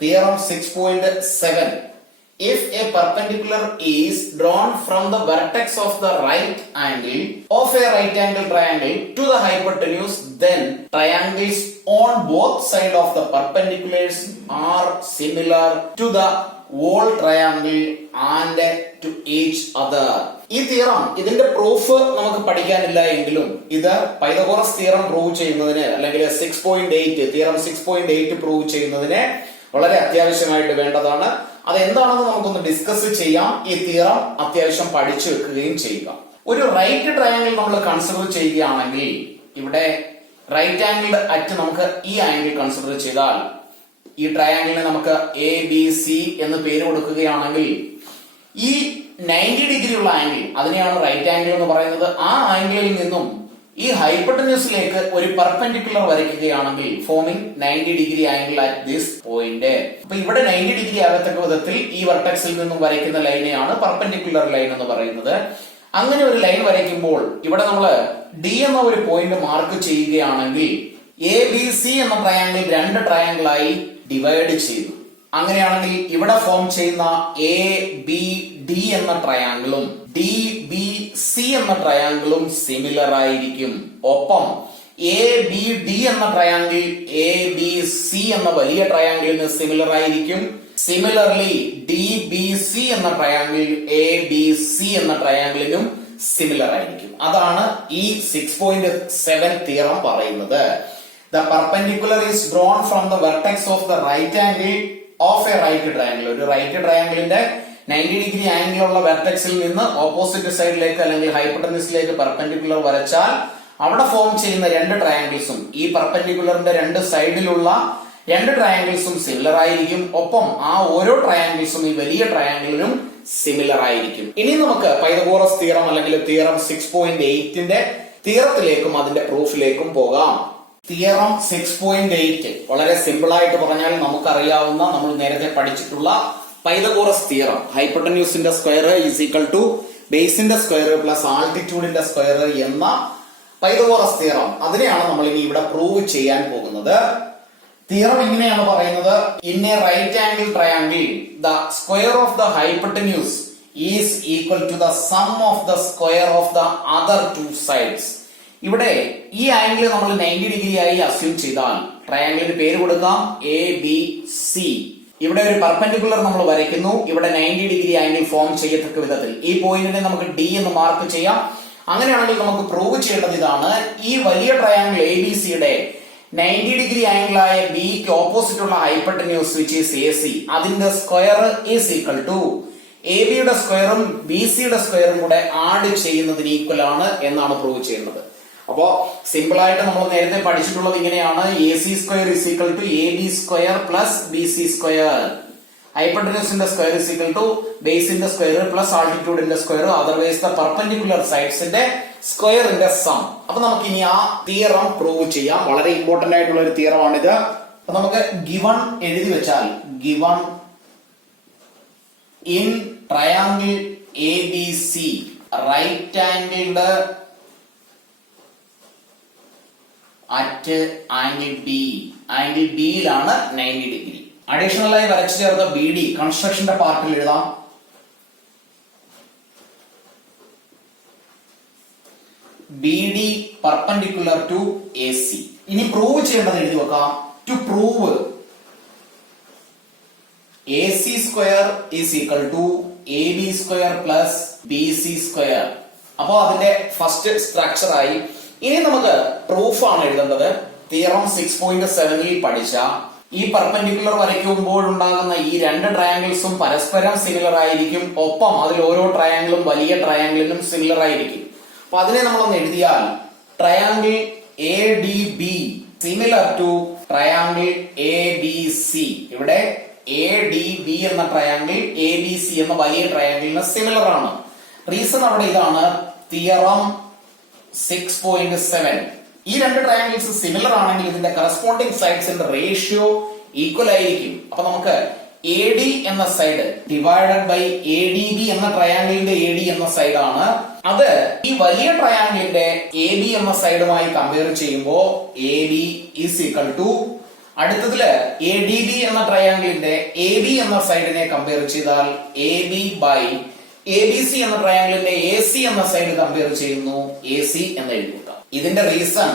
Theorem 6.7. If a perpendicular is drawn from the vertex of the right angle of a right angle triangle to the hypotenuse, then triangles on both sides of the perpendiculars are similar to the whole triangle and to each other. ഈ theorem ഇതിന്റെ proof നമുക്ക് പഠിക്കാനില്ല എങ്കിലും ഇത് Pythagoras theorem prove ചെയ്യുന്നതിന് അല്ലെങ്കിൽ 6.8 theorem 6.8 prove ചെയ്യുന്നതിന് വളരെ അത്യാവശ്യമായിട്ട് വേണ്ടതാണ്. അതെന്താണെന്ന് നമുക്കൊന്ന് ഡിസ്കസ് ചെയ്യാം. ഈ തിയറം അത്യാവശ്യം പഠിച്ചു വെക്കുകയും ചെയ്യുക. ഒരു റൈറ്റ് ട്രയാങ്കിൾ നമ്മൾ കൺസിഡർ ചെയ്യുകയാണെങ്കിൽ ഇവിടെ റൈറ്റ് ആംഗിൾ അറ്റ് നമുക്ക് ഈ ആംഗിൾ കൺസിഡർ ചെയ്താൽ ഈ ട്രയാങ്കിളിന് നമുക്ക് എ ബി സി എന്ന് പേര് കൊടുക്കുകയാണെങ്കിൽ ഈ 90 ഡിഗ്രി ഉള്ള ആംഗിൾ അതിനെയാണ് റൈറ്റ് ആംഗിൾ എന്ന് പറയുന്നത്. ആ ആംഗിളിൽ നിന്നും ഈ ഹൈപ്പോട്ടന്യൂസിലേക്ക് ഒരു പെർപെൻഡിക്കുലർ വരയ്ക്കുകയാണെങ്കിൽ forming 90 degree angle at this point. അപ്പൊ ഇവിടെ 90 ഡിഗ്രി ആകത്തക്ക വിധത്തിൽ ഈ വെർട്ടെക്സിൽ നിന്നും വരയ്ക്കുന്ന ലൈനെയാണ് പെർപെൻഡിക്കുലർ ലൈൻ എന്ന് പറയുന്നത്. അങ്ങനെ ഒരു ലൈൻ വരയ്ക്കുമ്പോൾ ഇവിടെ നമ്മൾ ഡി എന്ന ഒരു പോയിന്റ് മാർക്ക് ചെയ്യുകയാണെങ്കിൽ എ ബി സി എന്ന ട്രയാങ്കിൾ രണ്ട് ട്രയാങ്കിൾ ആയി ഡിവൈഡ് ചെയ്തു. അങ്ങനെയാണെങ്കിൽ ഇവിടെ ഫോം ചെയ്യുന്ന എ ബി ഡി എന്ന ട്രയാങ്കിളും ഡി ബി സി എന്ന ട്രയാങ്കിളും സിമിലർ ആയിരിക്കും. ഒപ്പം എ ബി ഡി എന്ന ട്രയാങ്കിൾ എ ബി സി എന്ന വലിയ ട്രയാങ്കിളിന് സിമിലർ ആയിരിക്കും. സിമിലർലി ഡി ബി സി എന്ന ട്രയാങ്കിൾ എ ബി സി എന്ന ട്രയാങ്കിളിനും സിമിലർ ആയിരിക്കും. അതാണ് ഈ 6.7 തിയറം പറയുന്നത്. The perpendicular is drawn from the vertex of the right angle of a right triangle. ഒരു റൈറ്റ് ട്രയാങ്കിളിന്റെ 90 ഡിഗ്രി ആംഗിൾ ഉള്ള വെർട്ടെക്സിൽ നിന്ന് ഓപ്പോസിറ്റ് സൈഡിലേക്ക് അല്ലെങ്കിൽ ഹൈപ്പോട്ടന്യൂസിലേക്ക് പെർപെൻഡിക്കുലർ വരച്ചാൽ അവിടെ ഫോം ചെയ്യുന്ന രണ്ട് ട്രയാങ്കിൾസും ഈ പെർപെൻഡിക്കുലറിന്റെ രണ്ട് സൈഡിലുള്ള രണ്ട് ട്രയാങ്കിൾസും സിമിലർ ആയിരിക്കും. ഒപ്പം ആ ഓരോ ട്രയാങ്കിൾസും ഈ വലിയ ട്രയാങ്കിളിനും സിമിലർ ആയിരിക്കും. ഇനി നമുക്ക് പൈതഗോറസ് തിയറം അല്ലെങ്കിൽ തിയറം 6.8ന്റെ തിയറത്തിലേക്കും അതിന്റെ പ്രൂഫിലേക്കും പോകാം. തിയറം 6.8 വളരെ സിമ്പിൾ ആയിട്ട് പറഞ്ഞാൽ നമുക്കറിയാവുന്ന നമ്മൾ നേരത്തെ പഠിച്ചിട്ടുള്ള പൈതഗോറസ് തിയറം. ഹൈപ്പോട്ടന്യൂസിന്റെ സ്ക്വയർ ഈസ് ഈക്വൽ ടു ബേസിന്റെ സ്ക്വയർ പ്ലസ് ആൾട്ടിറ്റ്യൂഡിന്റെ സ്ക്വയർ എന്ന പൈതഗോറസ് തിയറം. അതിനെയാണ് നമ്മൾ ഇനി ഇവിടെ പ്രൂവ് ചെയ്യാൻ പോകുന്നത്. തിയറം ഇങ്ങനെയാണ് പറയുന്നത്: in a right angle triangle the square of the hypotenuse is equal to the sum of the square of the other two sides. ഇവിടെ ഈ ആംഗിൾ നമ്മൾ 90 ഡിഗ്രി ആയി അസ്യൂം ചെയ്താൽ ട്രയാംഗിളിന് പേര് കൊടുക്കാം എ ബി സി. ഇവിടെ ഒരു പെർപെൻഡിക്കുലർ നമ്മൾ വരയ്ക്കുന്നു. ഇവിടെ 90 ഡിഗ്രി ആംഗിൾ ഫോം ചെയ്യത്തക്ക വിധത്തിൽ ഈ പോയിന്റിനെ നമുക്ക് ഡി എന്ന് മാർക്ക് ചെയ്യാം. അങ്ങനെയാണെങ്കിൽ നമുക്ക് പ്രൂവ് ചെയ്യേണ്ടത് ഇതാണ്: ഈ വലിയ ട്രയാംഗിൾ എ ബി സിയുടെ 90 ഡിഗ്രി ആംഗിൾ ആയ ബിക്ക് ഓപ്പോസിറ്റ് ഉള്ള hypotenuse which is A C, അതിന്റെ square is equal to A ബിയുടെ സ്ക്വയറും ബി സിയുടെ സ്ക്വയറും കൂടെ ആഡ് ചെയ്യുന്നതിന് ഈക്വൽ ആണ് എന്നാണ് പ്രൂവ് ചെയ്യുന്നത്. അപ്പോ സിമ്പിൾ ആയിട്ട് നമ്മൾ നേരത്തെ പഠിച്ചിട്ടുള്ളത് ഇങ്ങനെയാണ്: A C square is equal to A B square plus B C square. ഹൈപ്പോട്ടന്യൂസിന്റെ സ്ക്വയർ ഇസ് ഈക്വൽ ടു ബേസിന്റെ സ്ക്വയർ പ്ലസ് ആൾട്ടിറ്റ്യൂഡിന്റെ സ്ക്വയർ അതർവൈസ് ദ പെർപെൻഡിക്കുലർ സൈഡ്സിന്റെ സ്ക്വയറിന്റെ സം. അപ്പൊ നമുക്ക് ഇനി ആ തിയറം പ്രൂവ് ചെയ്യാം. വളരെ ഇമ്പോർട്ടന്റ് ആയിട്ടുള്ള ഒരു തിയറമാണിത്. അപ്പൊ നമുക്ക് ഗിവൺ എഴുതി വെച്ചാൽ given in triangle A B C right angled at angle B. Angle ബിയിലാണ് 90 ഡിഗ്രി. അഡീഷണൽ ആയി വരച്ചു ചേർത്ത ബി ഡി കൺസ്ട്രക്ഷന്റെ പാർട്ടിൽ എഴുതാം. B D perpendicular to A C. ഇനി പ്രൂവ് ചെയ്യേണ്ടത് എഴുതി വെക്കാം. To prove A C square is equal to A B square plus B C square. അപ്പോ അതിന്റെ ഫസ്റ്റ് സ്ട്രക്ചർ ആയി. ഇനി നമുക്ക് പ്രൂഫാണ് എഴുതേണ്ടത്. തിയറം 6.7ൽ പഠിച്ച ഈ പെർപെൻഡിക്കുലർ വരയ്ക്കുമ്പോഴുണ്ടാകുന്ന ഈ രണ്ട് ട്രയാങ്കിൾസും പരസ്പരം സിമിലർ ആയിരിക്കും. ഒപ്പം അതിൽ ഓരോ ട്രയാങ്കിളും വലിയ ട്രയാങ്കിളിനും സിമിലർ ആയിരിക്കും. അപ്പൊ അതിനെ നമ്മളൊന്ന് എഴുതിയാൽ triangle A D B similar to triangle A B C. ഇവിടെ എ ഡി ബി എന്ന ട്രയാങ്കിൾ എ ബി സി എന്ന വലിയ ട്രയാങ്കിളിന് സിമിലർ ആണ്. റീസൺ അവിടെ ഇതാണ്: തിയറം 6.7 ഈ രണ്ട് ട്രയാങ്കിൾസ് സിമിലർ ആണെങ്കിൽ ഇതിന്റെ കറസ്പോണ്ടിങ് സൈഡ്സിന്റെ റേഷ്യോ ഈക്വൽ ആയിരിക്കും. അപ്പൊ നമുക്ക് എ ഡി എന്ന side divided by A D B എന്ന ട്രയാങ്കിളിന്റെ എ ഡി എന്ന സൈഡ് ആണ്. അത് ഈ വലിയ ട്രയാങ്കിളിന്റെ എ ബി എന്ന സൈഡുമായി കമ്പയർ ചെയ്യുമ്പോൾ A B is equal to അടുത്തതില് എ ഡി ബി എന്ന ട്രയാങ്കിളിന്റെ എ ബി എന്ന സൈഡിനെ കമ്പയർ ചെയ്താൽ A B by A B C എന്ന ട്രയാങ്കിളിന്റെ എ സി എന്ന സൈഡ് കമ്പയർ ചെയ്യുന്നു, എ സി എന്ന് എഴുതുക. ഇതിന്റെ റീസൺ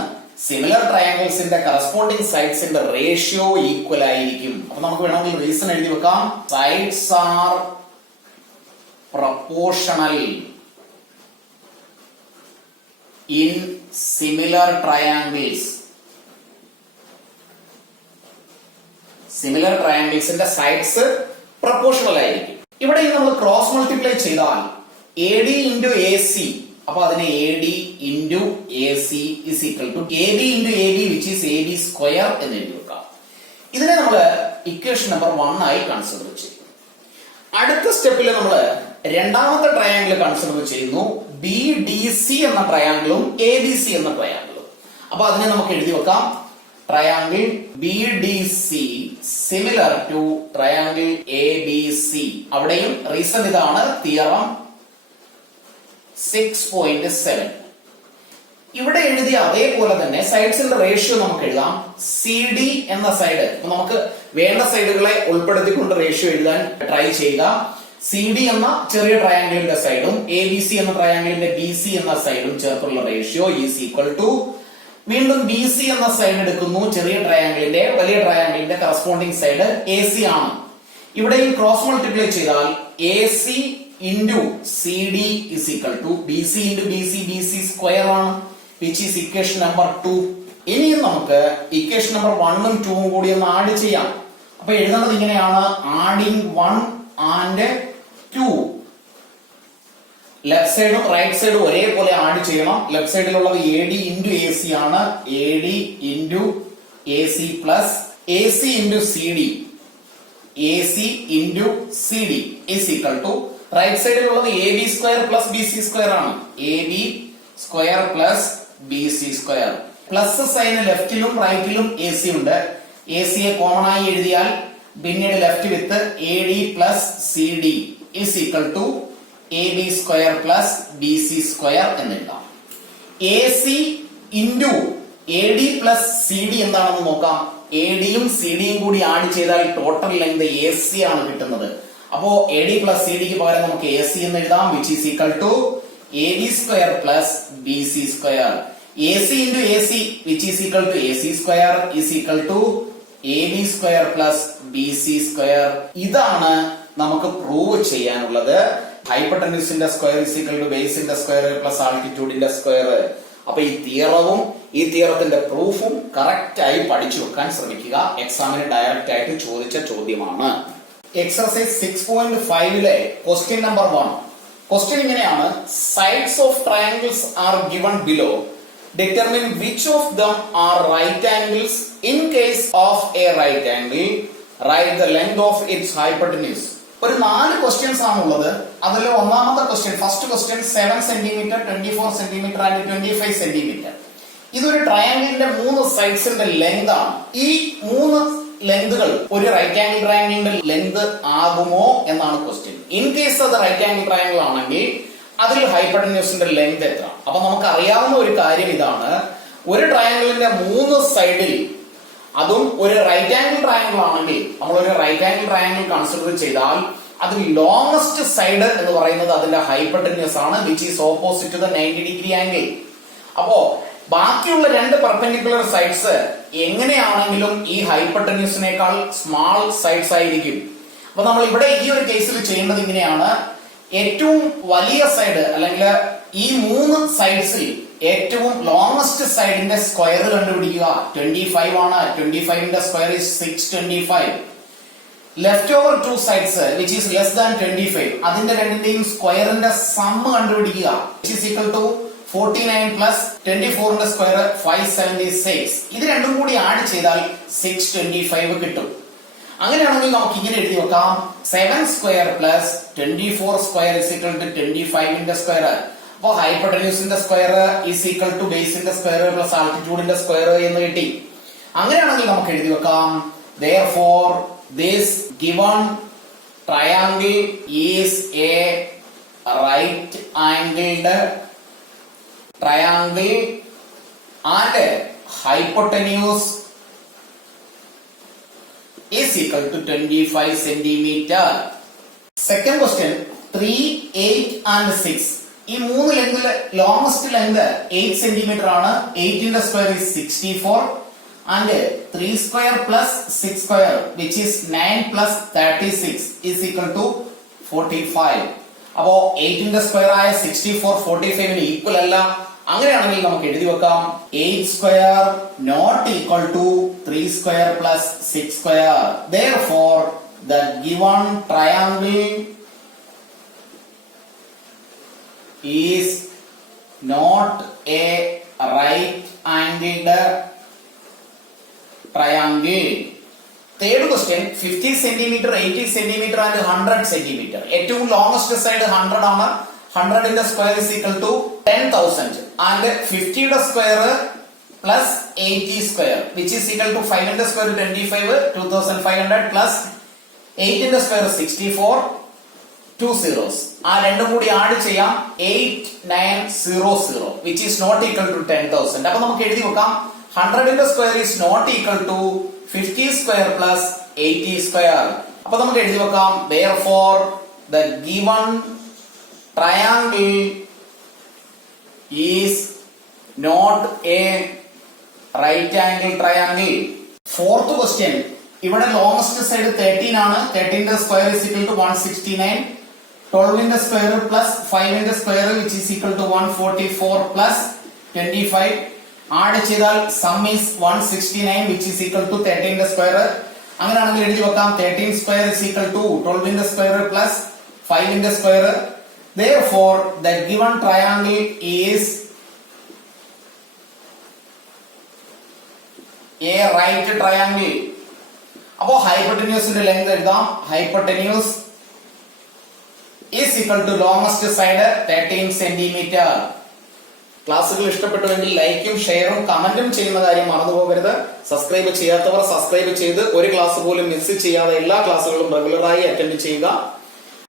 സിമിലർ ട്രയാങ്കിൾസിന്റെ കറസ്പോണ്ടിങ് സൈഡ്സിന്റെ റേഷ്യോ ഈക്വൽ ആയിരിക്കും. അപ്പൊ നമുക്ക് വേണമെങ്കിൽ റീസൺ എഴുതി വെക്കാം. Sides are proportional in similar triangles. Similar ട്രയാങ്കിൾസിന്റെ സൈഡ്സ് പ്രൊപ്പോർഷണൽ ആയിരിക്കും. ഇവിടെ നമ്മൾ ക്രോസ് മൾട്ടിപ്ലൈ ചെയ്താൽ A D into A C, അപ്പൊ അതിനെ A D into A C is equal to A B into A B which is A B square എന്ന് എഴുതി വെക്കാം. ഇതിനെ നമ്മൾ ഇക്വേഷൻ നമ്പർ 1 ആയി കൺസിഡർ ചെയ്യും. അടുത്ത സ്റ്റെപ്പിൽ നമ്മൾ രണ്ടാമത്തെ ട്രയാങ്കിൾ കൺസിഡർ ചെയ്യുന്നു, ബി ഡി സി എന്ന ട്രയാങ്കിളും എ ബി സി എന്ന ട്രയാങ്കിളും. അപ്പൊ അതിനെ നമുക്ക് എഴുതി വെക്കാം. Triangle B D C similar to triangle A B C. അവിടെയും റീസൺ ഇതാണ്, തിയറം 6.7. ഇവിടെ എഴുതിയ അതേപോലെ തന്നെ സൈഡ്സിന്റെ റേഷ്യോ നമുക്ക് എഴുതാം. സി ഡി എന്ന സൈഡ്, നമുക്ക് വേണ്ട സൈഡുകളെ ഉൾപ്പെടുത്തിക്കൊണ്ട് റേഷ്യോ എഴുതാൻ ട്രൈ ചെയ്യുക. സി ഡി എന്ന ചെറിയ ട്രയാങ്കിളിന്റെ സൈഡും എ ബി സി എന്ന ട്രയാങ്കിളിന്റെ ബി സി എന്ന സൈഡും ചേർത്തുള്ള റേഷ്യോ ഈസ് ഈക്വൽ ടു, വീണ്ടും ബി സി എന്ന സൈഡ് എടുക്കുന്നു, ചെറിയ ട്രയാങ്കിളിന്റെ വലിയ ട്രയാങ്കിളിന്റെ കറസ്പോണ്ടിങ് സൈഡ് എ സി ആണ്. ഇവിടെയും ക്രോസ് മൾട്ടിപ്ലൈ ചെയ്താൽ A C into C D is equal to B C into B C, B C square ആണ്, വിച്ച് ഈസ് ഇക്വേഷൻ നമ്പർ 2. ഇനിയും നമുക്ക് ഇക്വേഷൻ നമ്പർ 1ഉം 2ഉം കൂടി ഒന്ന് ആഡ് ചെയ്യാം. അപ്പൊ എഴുതുന്നത് ഇങ്ങനെയാണ്, ആഡിങ് 1 ആൻഡ് 2. ലെഫ്റ്റ് സൈഡും റൈറ്റ് സൈഡും ഒരേപോലെ ആഡ് ചെയ്യണം. ലെഫ്റ്റ് സൈഡിലുള്ളത് A D into A C ആണ്, A D into A C plus A C into C D, A C into C D is equal to, right സൈഡിലുള്ളത് A B square plus B C square ആണ്, A B square plus B C square. Plus sign ലെഫ്റ്റിലും റൈറ്റിലും A C ഉണ്ട്. A സിയെ common ആയി എഴുതിയാൽ പിന്നീട് left with A D plus C D is equal to A B square plus B C square എന്നെഴുതാം. A C into A D plus C D എന്താണെന്ന് നോക്കാം. എ ഡിയും സി ഡിയും കൂടി ആഡ് ചെയ്താൽ ടോട്ടൽ ലെങ്ത് എ സി ആണ് കിട്ടുന്നത്. അപ്പോ എ ഡി പ്ലസ് സി ഡിക്ക് പകരം നമുക്ക് എ സി എന്ന് എഴുതാം, which is equal to A B square plus B C square. A C into A C which is equal to A C square is equal to A B square plus B C square. ഇതാണ് നമുക്ക് prove ചെയ്യാനുള്ളത്. ഹൈപ്പോട്ടന്യൂസിന്റെ square is equal to ബേസിന്റെ square plus ആൾട്ടിറ്റ്യൂഡിന്റെ square. അപ്പൊ ഈ തിയറവും ഈ തിയറത്തിന്റെ പ്രൂഫും കറക്റ്റ് ആയി പഠിച്ചു വെക്കാൻ ശ്രമിക്കുക. എക്സാമിന് ഡയറക്റ്റ് ആയിട്ട് ചോദിച്ച ചോദ്യമാണ്. എക്സർസൈസ് 6.5ലെ ക്വസ്റ്റ്യൻ നമ്പർ 1. ക്വസ്റ്റ്യൻ ഇങ്ങനെയാണ്, sides of triangles are given below, determine which of them are right angles. In case of a right angle write the length of its hypotenuse. ഒരു 4 ക്വസ്റ്റ്യൻസ് ആണുള്ളത്. അതിൽ ഒന്നാമത്തെ question, first question 7 centimetre, 24 centimetre and 25 centimetre. ഇതൊരു ട്രയാങ്കിളിന്റെ 3 സൈഡ്സിന്റെ length ആണ്. ഈ 3 ലെങ്തുകൾ ഒരു right angle ട്രയാങ്കിളിന്റെ ലെങ്ത് ആകുമോ എന്നാണ് ക്വസ്റ്റ്യൻ. ഇൻ കേസ് അത് റൈറ്റ് ആംഗിൾ ട്രയാങ്കിൾ ആണെങ്കിൽ അതിൽ ഹൈപ്പോട്ടന്യൂസിന്റെ ലെങ്ത് എത്ര? അപ്പൊ നമുക്ക് അറിയാവുന്ന ഒരു കാര്യം ഇതാണ്, ഒരു ട്രയാങ്കിളിന്റെ 3 സൈഡിൽ, അതും ഒരു റൈറ്റ് ആംഗിൾ ട്രയാങ്കിൾ ആണെങ്കിൽ, നമ്മൾ ഒരു റൈറ്റ് ആംഗിൾ ട്രയാങ്കിൾ കൺസിഡർ ചെയ്താൽ അതിൽ ലോങ്സ്റ്റ് സൈഡ് എന്ന് പറയുന്നത് അതിന്റെ ഹൈപ്പോട്ടന്യൂസ് ആണ്, which is opposite to the 90 degree angle. അപ്പോ ബാക്കിയുള്ള 2 പെർപെൻഡിക്കുലർ സൈഡ്സ് എങ്ങനെയാണെങ്കിലും ഈ ഹൈപ്പോട്ടന്യൂസിനേക്കാൾ സ്മാൾ സൈഡ്സ് ആയിരിക്കും. അപ്പൊ നമ്മൾ ഇവിടെ ഈ ഒരു കേസിൽ ചെയ്യേണ്ടത് ഇങ്ങനെയാണ്, ഏറ്റവും വലിയ സൈഡ് അല്ലെങ്കിൽ ഈ 3 സൈഡ്സിൽ ഏറ്റവും ലോങ്സ്റ്റ് സൈഡിന്റെ സ്ക്വയർ കണ്ടുപിടിക്കുക. 25 ആണ്. 25ന്റെ square is 625. Left over 2 sides which is less than 25, അതിന്റെ രണ്ടിന്റെയും സ്ക്വയറിന്റെ സം കണ്ടുപിടിക്കുക, which is equal to 49 plus 24ന്റെ സ്ക്വയർ 576. ഇത് രണ്ടും കൂടി ആഡ് ചെയ്താൽ 625 കിട്ടും. അങ്ങനെയാണെങ്കിൽ നമുക്ക് ഇങ്ങനെ എഴുതി വെക്കാം, 7 square plus 24 square is equal to 25ന്റെ സ്ക്വയർ. അപ്പോ ഹൈപ്പോട്ടന്യൂസിന്റെ സ്ക്വയർ ഈസ് ഈക്വൽ ടു ബേസിന്റെ സ്ക്വയർ പ്ലസ് ആൾട്ടിറ്റ്യൂഡിന്റെ സ്ക്വയർ എന്ന് കിട്ടി. അങ്ങനെയാണെങ്കിൽ നമുക്ക് എഴുതി വെക്കാം, therefore this given triangle is a right angled triangle and hypotenuse is equal to 25 centimeter. Second question, 3, 8 and 6. ഈ മൂന്ന് ലെങ്തില് ലോങ്സ്റ്റ് ലെങ്ത് 8 സെന്റിമീറ്റർ ആണ്. 8 ന്റെ square is 64 and 3 square plus 6 square which is 9 plus 36 is equal to 45. അപ്പോ 8 ന്റെ square ആയ 64 45 ന് equal അല്ല. അങ്ങനെയാണെങ്കിൽ നമുക്ക് എഴുതി വെക്കാം 8 square not equal to 3 square plus 6 square. Therefore the given triangle is not a right angled triangle. Third question, 50 centimeter, 80 centimeter and 100 centimeter. ഏറ്റവും ലോങ്സ്റ്റ് സൈഡ് 100 ആണ്. 100 ന്റെ square is equal to 10,000 and 50 യുടെ square plus 80 square which is equal to 5 ന്റെ square 25 2500 plus 8 ന്റെ square 64 2 zeros. ആ രണ്ടും കൂടി add ചെയ്യാം 8900 which is not equal to 10,000. അപ്പോൾ നമുക്ക് എഴുതി വെക്കാം 100 ന്റെ square is not equal to 50 square plus 80 square. അപ്പോൾ നമുക്ക് എഴുതി വെക്കാം therefore the given triangle is not a right angle triangle. Fourth question, ഇവിടെ ലോങ്സ്റ്റ് സൈഡ് 13 ആണ്. 13 ന്റെ സ്ക്വയർ is equal to 169. 12 ന്റെ സ്ക്വയർ പ്ലസ് 5 ന്റെ square which is equal to 144 plus 25 add ചെയ്താൽ some is 169 which is equal to 13 ന്റെ square. അങ്ങനെയാണെങ്കിൽ എഴുതി വെക്കാം 13 സ്ക്വയർ is equal to 12 ന്റെ സ്ക്വയർ പ്ലസ് 5 ന്റെ square. Therefore the given triangle is a right triangle. അപ്പോൾ ഹൈപ്പോട്ടന്യൂസിന്റെ length എഴുതാം. Hypotenuse is equal to longest side 13 centimeter. ക്ലാസ്സുകൾ ഇഷ്ടപ്പെട്ടുവെങ്കിൽ ലൈക്കും ഷെയറും കമന്റും ചെയ്യുന്ന കാര്യം മറന്നു പോകരുത്. സബ്സ്ക്രൈബ് ചെയ്യാത്തവർ സബ്സ്ക്രൈബ് ചെയ്ത് ഒരു ക്ലാസ് പോലും മിസ് ചെയ്യാതെ എല്ലാ ക്ലാസ്സുകളും റെഗുലറായി അറ്റൻഡ് ചെയ്യുക.